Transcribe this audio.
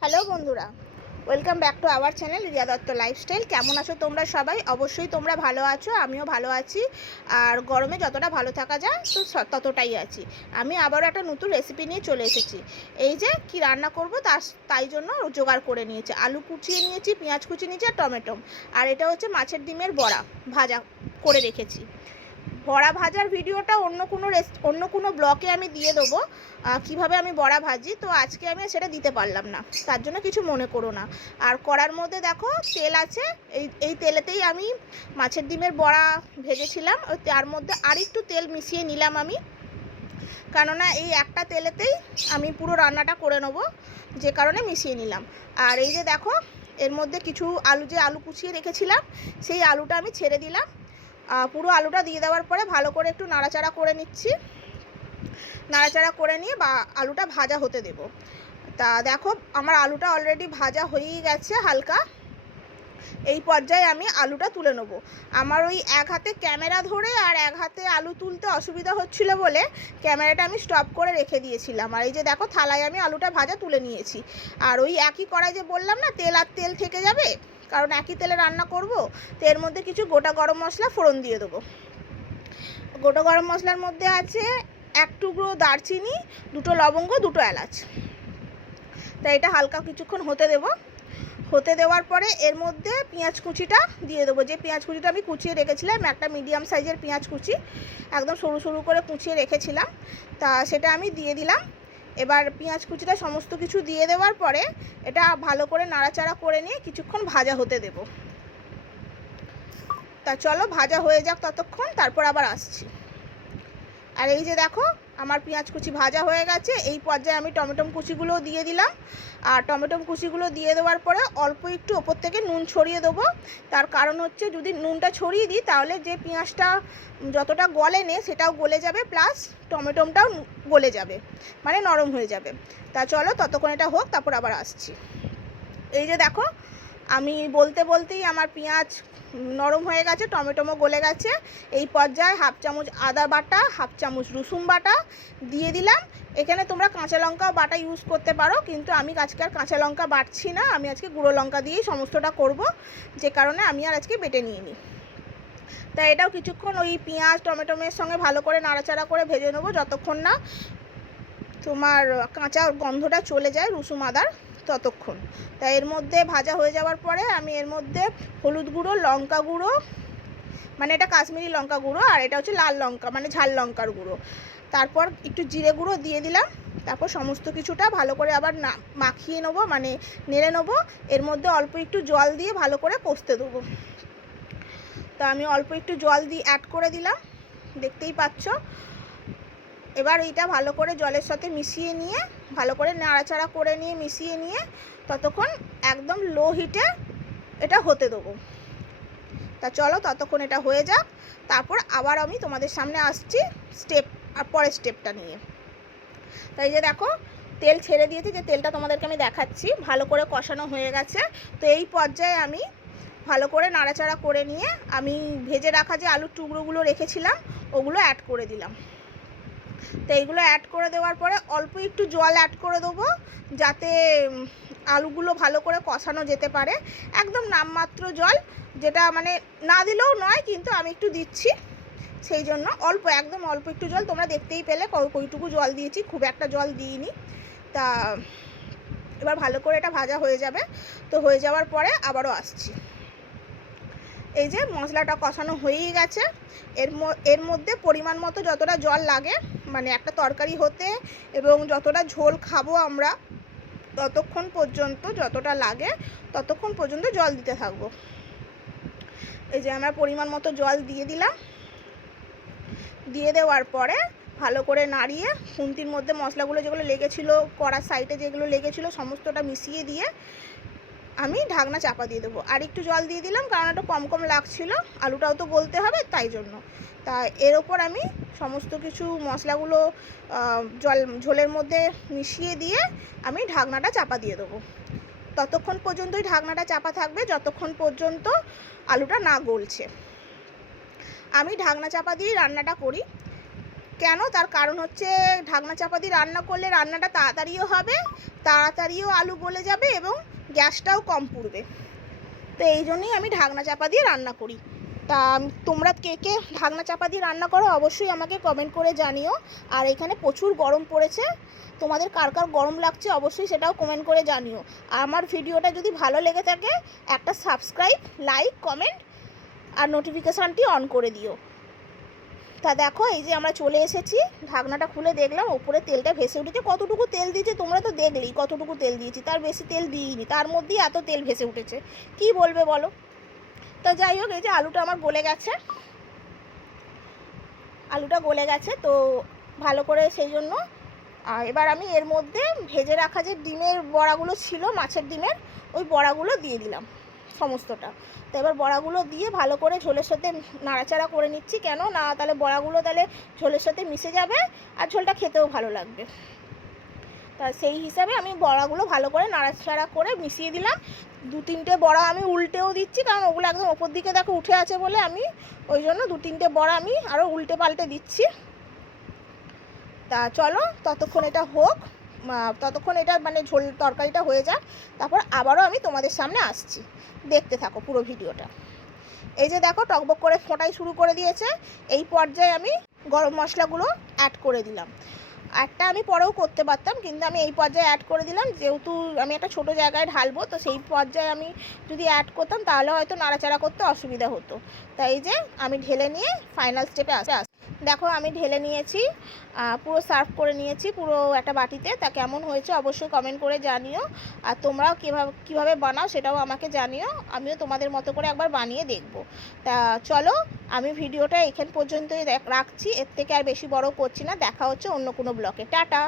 Hello বন্ধুরা, welcome back to our channel Riya Dutta lifestyle. কেমন আছো তোমরা সবাই? অবশ্যই তোমরা ভালো আছো, আমিও ভালো আছি। আর গরমে যতটা ভালো থাকা যায় তো ততটাই আছি। আমি আবারও একটা নতুন রেসিপি নিয়ে চলে এসেছি। এই যে কি রান্না করব তাই জন্য জোগাড় করে নিয়েছি। আলু কুচিয়ে নিয়েছি, পেঁয়াজ কুচিয়ে নিয়েছি আর টমেটো। আর এটা হচ্ছে মাছের ডিমের বড়া ভাজা করে রেখেছি। বড়া ভাজার ভিডিওটা অন্য কোনো ব্লগে আমি দিয়ে দেবো, কীভাবে আমি বড়া ভাজি। তো আজকে আমি সেটা দিতে পারলাম না, তার জন্য কিছু মনে করো না। আর কড়ার মধ্যে দেখো তেল আছে, এই তেলেতেই আমি মাছের ডিমের বড়া ভেজেছিলাম। তার মধ্যে আরেকটু তেল মিশিয়ে নিলাম আমি, কেননা এই একটা তেলেতেই আমি পুরো রান্নাটা করে নেবো, যে কারণে মিশিয়ে নিলাম। আর এই যে দেখো, এর মধ্যে কিছু আলু কুচিয়ে রেখেছিলাম, সেই আলুটা আমি ছেড়ে দিলাম। পুরো আলুটা দিয়ে দেওয়ার পরে ভালো করে একটু নাড়াচাড়া করে নিচ্ছি। নাড়াচাড়া করে নিয়ে আলুটা ভাজা হতে দেব। তা দেখো, আমার আলুটা অলরেডি ভাজা হয়েই গেছে হালকা। এই পর্যায়ে আমি আলুটা তুলে নেব। আমার ওই এক হাতে ক্যামেরা ধরে আর এক হাতে আলু তুলতে অসুবিধা হচ্ছিল বলে ক্যামেরাটা আমি স্টপ করে রেখে দিয়েছিলাম। আর এই যে দেখো, থালায় আমি আলুটা ভাজা তুলে নিয়েছি। আর ওই একই কড়াই যে বললাম না তেল থেকে যাবে, কারণ একই তেলে রান্না করব, তো এর মধ্যে কিছু গোটা গরম মশলা ফোড়ন দিয়ে দেবো। গোটা গরম মশলার মধ্যে আছে এক টুকরো দারচিনি, দুটো লবঙ্গ, দুটো এলাচ। তাই এটা হালকা কিছুক্ষণ হতে দেওয়ার পরে এর মধ্যে পেঁয়াজ কুচিটা দিয়ে দেবো। যে পেঁয়াজ কুচিটা আমি কুচিয়ে রেখেছিলাম, একটা মিডিয়াম সাইজের পেঁয়াজ কুচি, একদম সরু সরু করে কুচিয়ে রেখেছিলাম, তা সেটা আমি দিয়ে দিলাম। এবার পেঁয়াজ কুচিটা সমস্ত কিছু দিয়ে দেওয়ার পরে এটা ভালো করে নাড়াচাড়া করে নিয়ে কিছুক্ষণ ভাজা হতে দেব। তা চলো ভাজা হয়ে যাক ততক্ষণ, তারপর আবার আসছি। আর এই যে দেখো, আমার পেঁয়াজ কুচি ভাজা হয়ে গেছে। এই পর্যায়ে আমি টমেটো কুচিগুলোও দিয়ে দিলাম। আর টমেটো কুচিগুলো দিয়ে দেওয়ার পরে অল্প একটু ওপর থেকে নুন ছড়িয়ে দেবো। তার কারণ হচ্ছে, যদি নুনটা ছড়িয়ে দিই তাহলে যে পেঁয়াজটা যতটা গলে নে সেটাও গলে যাবে, প্লাস টমেটোটাও গলে যাবে, মানে নরম হয়ে যাবে। তা চলো ততক্ষণ এটা হোক, তারপর আবার আসছি। এই যে দেখো, আমি বলতেই আমার পেঁয়াজ নরম হয়ে গেছে, টমেটোও গলে গেছে। এই পর্যায়ে হাফ চামচ আদা বাটা, হাফ চামচ রসুন বাটা দিয়ে দিলাম। এখানে তোমরা কাঁচা লঙ্কা বাটা ইউজ করতে পারো, কিন্তু আমি আজকে আর কাঁচা লঙ্কা বাটছি না, আমি আজকে গুঁড়ো লঙ্কা দিয়েই সমস্তটা করব, যে কারণে আমি আর আজকে বেটে নিয়ে নিই। তাই এটাও কিছুক্ষণ ওই পেঁয়াজ টমেটোমের সঙ্গে ভালো করে নাড়াচাড়া করে ভেজে নেবো, যতক্ষণ না তোমার কাঁচা গন্ধটা চলে যায় রসুন আদার, ততক্ষণ। তাই এর মধ্যে ভাজা হয়ে যাওয়ার পরে আমি এর মধ্যে হলুদ গুঁড়ো, লঙ্কা গুঁড়ো, মানে এটা কাশ্মীরি লঙ্কা গুঁড়ো, আর এটা হচ্ছে লাল লঙ্কা মানে ঝাল লঙ্কার গুঁড়ো, তারপর একটু জিরে গুঁড়ো দিয়ে দিলাম। তারপর সমস্ত কিছুটা ভালো করে আবার মাখিয়ে নেবো, মানে নেড়ে নেবো। এর মধ্যে অল্প একটু জল দিয়ে ভালো করে কষতে দেবো। তা আমি অল্প একটু জল দিয়ে অ্যাড করে দিলাম, দেখতেই পাচ্ছ। এবার এইটা ভালো করে জলের সাথে মিশিয়ে নিয়ে ভালো করে নাড়াচাড়া করে নিয়ে মিশিয়ে নিয়ে ততক্ষণ একদম লো হিটে এটা হতে দেবো। তা চলো ততক্ষণ এটা হয়ে যাক, তারপর আবার আমি তোমাদের সামনে আসছি পরের স্টেপটা নিয়ে। তাই যে দেখো, তেল ছেড়ে দিয়েছি, যে তেলটা তোমাদেরকে আমি দেখাচ্ছি, ভালো করে কষানো হয়ে গেছে। তো এই পর্যায়ে আমি ভালো করে নাড়াচাড়া করে নিয়ে আমি ভেজে রাখা যে আলুর টুকরোগুলো রেখেছিলাম ওগুলো অ্যাড করে দিলাম। তো এইগুলো অ্যাড করে দেওয়ার পরে অল্প একটু জল অ্যাড করে দেবো, যাতে আলুগুলো ভালো করে কষানো যেতে পারে। একদম নামমাত্র জল, যেটা মানে না দিলেও নয়, কিন্তু আমি একটু দিচ্ছি, সেই জন্য একদম অল্প একটু জল। তোমরা দেখতেই পেলে কইটুকু জল দিয়েছি, খুব একটা জল দিইনি। তা এবার ভালো করে এটা ভাজা হয়ে যাবে। তো হয়ে যাওয়ার পরে আবারও আসছি। এই যে মশলাটা কষানো হয়েই গেছে, এর মধ্যে পরিমাণ মতো যতটা জল লাগে, মানে একটা তরকারি হতে এবং যতটা ঝোল খাবো আমরা ততক্ষণ পর্যন্ত, যতটা লাগে ততক্ষণ পর্যন্ত জল দিতে থাকবো। এই যে আমরা পরিমাণ মতো জল দিয়ে দিলাম। দিয়ে দেওয়ার পরে ভালো করে নাড়িয়ে খুন্তির মধ্যে মশলাগুলো যেগুলো লেগেছিলো, কড়ার সাইডে যেগুলো লেগেছিলো সমস্তটা মিশিয়ে দিয়ে আমি ঢাকনা চাপা দিয়ে দেবো। আর একটু জল দিয়ে দিলাম, কারণ একটু কম কম লাগছিল, আলুটাও তো গলতে হবে, তাই জন্য। তা এর ওপর আমি সমস্ত কিছু মশলাগুলো ঝোলের মধ্যে মিশিয়ে দিয়ে আমি ঢাকনাটা চাপা দিয়ে দেবো। ততক্ষণ পর্যন্তই ঢাকনাটা চাপা থাকবে যতক্ষণ পর্যন্ত আলুটা না গলছে। আমি ঢাকনা চাপা দিয়ে রান্নাটা করি। কেন? তার কারণ হচ্ছে ঢাকনা চাপা দিয়ে রান্না করলে রান্নাটা তাড়াতাড়িও হবে, তাড়াতাড়িও আলু গলে যাবে এবং গ্যাসটাও কম পুড়বে। তো এই জন্যই আমি ঢাকনা চাপা দিয়ে রান্না করি। তা তোমরা কে কে ঢাকনা চাপা দিয়ে রান্না করো অবশ্যই আমাকে কমেন্ট করে জানিও। আর এখানে প্রচুর গরম পড়েছে, তোমাদের কার কার গরম লাগছে অবশ্যই সেটাও কমেন্ট করে জানিও। আমার ভিডিওটা যদি ভালো লেগে থাকে একটা সাবস্ক্রাইব, লাইক, কমেন্ট আর নোটিফিকেশানটি অন করে দিও। তা দেখো এই যে আমরা চলে এসেছি, ঢাকনাটা খুলে দেখলাম ওপরে তেলটা ভেসে উঠেছে। কতটুকু তেল দিয়েছে তোমরা তো দেখলেই, কতটুকু তেল দিয়েছি, তার বেশি তেল দিইনি, তার মধ্যেই এত তেল ভেসে উঠেছে, কি বলবে বলো। তো যাই হোক, এই যে আলুটা আমার গলে গেছে, আলুটা গলে গেছে তো ভালো করে, সেই জন্য এবার আমি এর মধ্যে ভেজে রাখা যে ডিমের বড়াগুলো ছিল, মাছের ডিমের, ওই বড়াগুলো দিয়ে দিলাম সমস্তটা। তো এবার বড়াগুলো দিয়ে ভালো করে ঝোলের সাথে নাড়াচাড়া করে নিচ্ছি, কেন না তাহলে বড়াগুলো তাহলে ঝোলের সাথে মিশে যাবে আর ঝোলটা খেতেও ভালো লাগবে। তা সেই হিসাবে আমি বড়াগুলো ভালো করে নাড়াচাড়া করে মিশিয়ে দিলাম। 2-3টে বড়া আমি উল্টেও দিচ্ছি, কারণ ওগুলো একদম ওপর দিকে দেখো উঠে আছে বলে আমি ওই জন্য 2-3টে বড়া আমি আরও উল্টে পাল্টে দিচ্ছি। তা চলো ততক্ষণ এটা হোক, ততক্ষণ এটা মানে ঝোল তরকারিটা হয়ে যাক, তারপর আবারও আমি তোমাদের সামনে আসছি, দেখতে থাকো পুরো ভিডিওটা। এই যে দেখো টকবক করে ফোটাই শুরু করে দিয়েছে, এই পর্যায়ে আমি গরম মশলাগুলো অ্যাড করে দিলাম। একটা আমি পরেও করতে পারতাম, কিন্তু আমি এই পর্যায়ে অ্যাড করে দিলাম, যেহেতু আমি একটা ছোটো জায়গায় ঢালবো, তো সেই পর্যায়ে আমি যদি অ্যাড করতাম তাহলে হয়তো নাড়াচাড়া করতে অসুবিধা হতো। তাই এই যে আমি ঢেলে নিয়ে ফাইনাল স্টেপে দেখো আমি ঢেলে নিয়েছি, পুরো সার্ভ করে নিয়েছি পুরো একটা বাটিতে। তা কেমন হয়েছে অবশ্যই কমেন্ট করে জানিও, আর তোমরাও কীভাবে বানাও সেটাও আমাকে জানিও, আমিও তোমাদের মতো করে একবার বানিয়ে দেখব। তা চলো আমি ভিডিওটা এখান পর্যন্তই রাখছি, এর থেকে আর বেশি বড় করছি না, দেখা হচ্ছে অন্য কোনো ব্লগে। টাটা।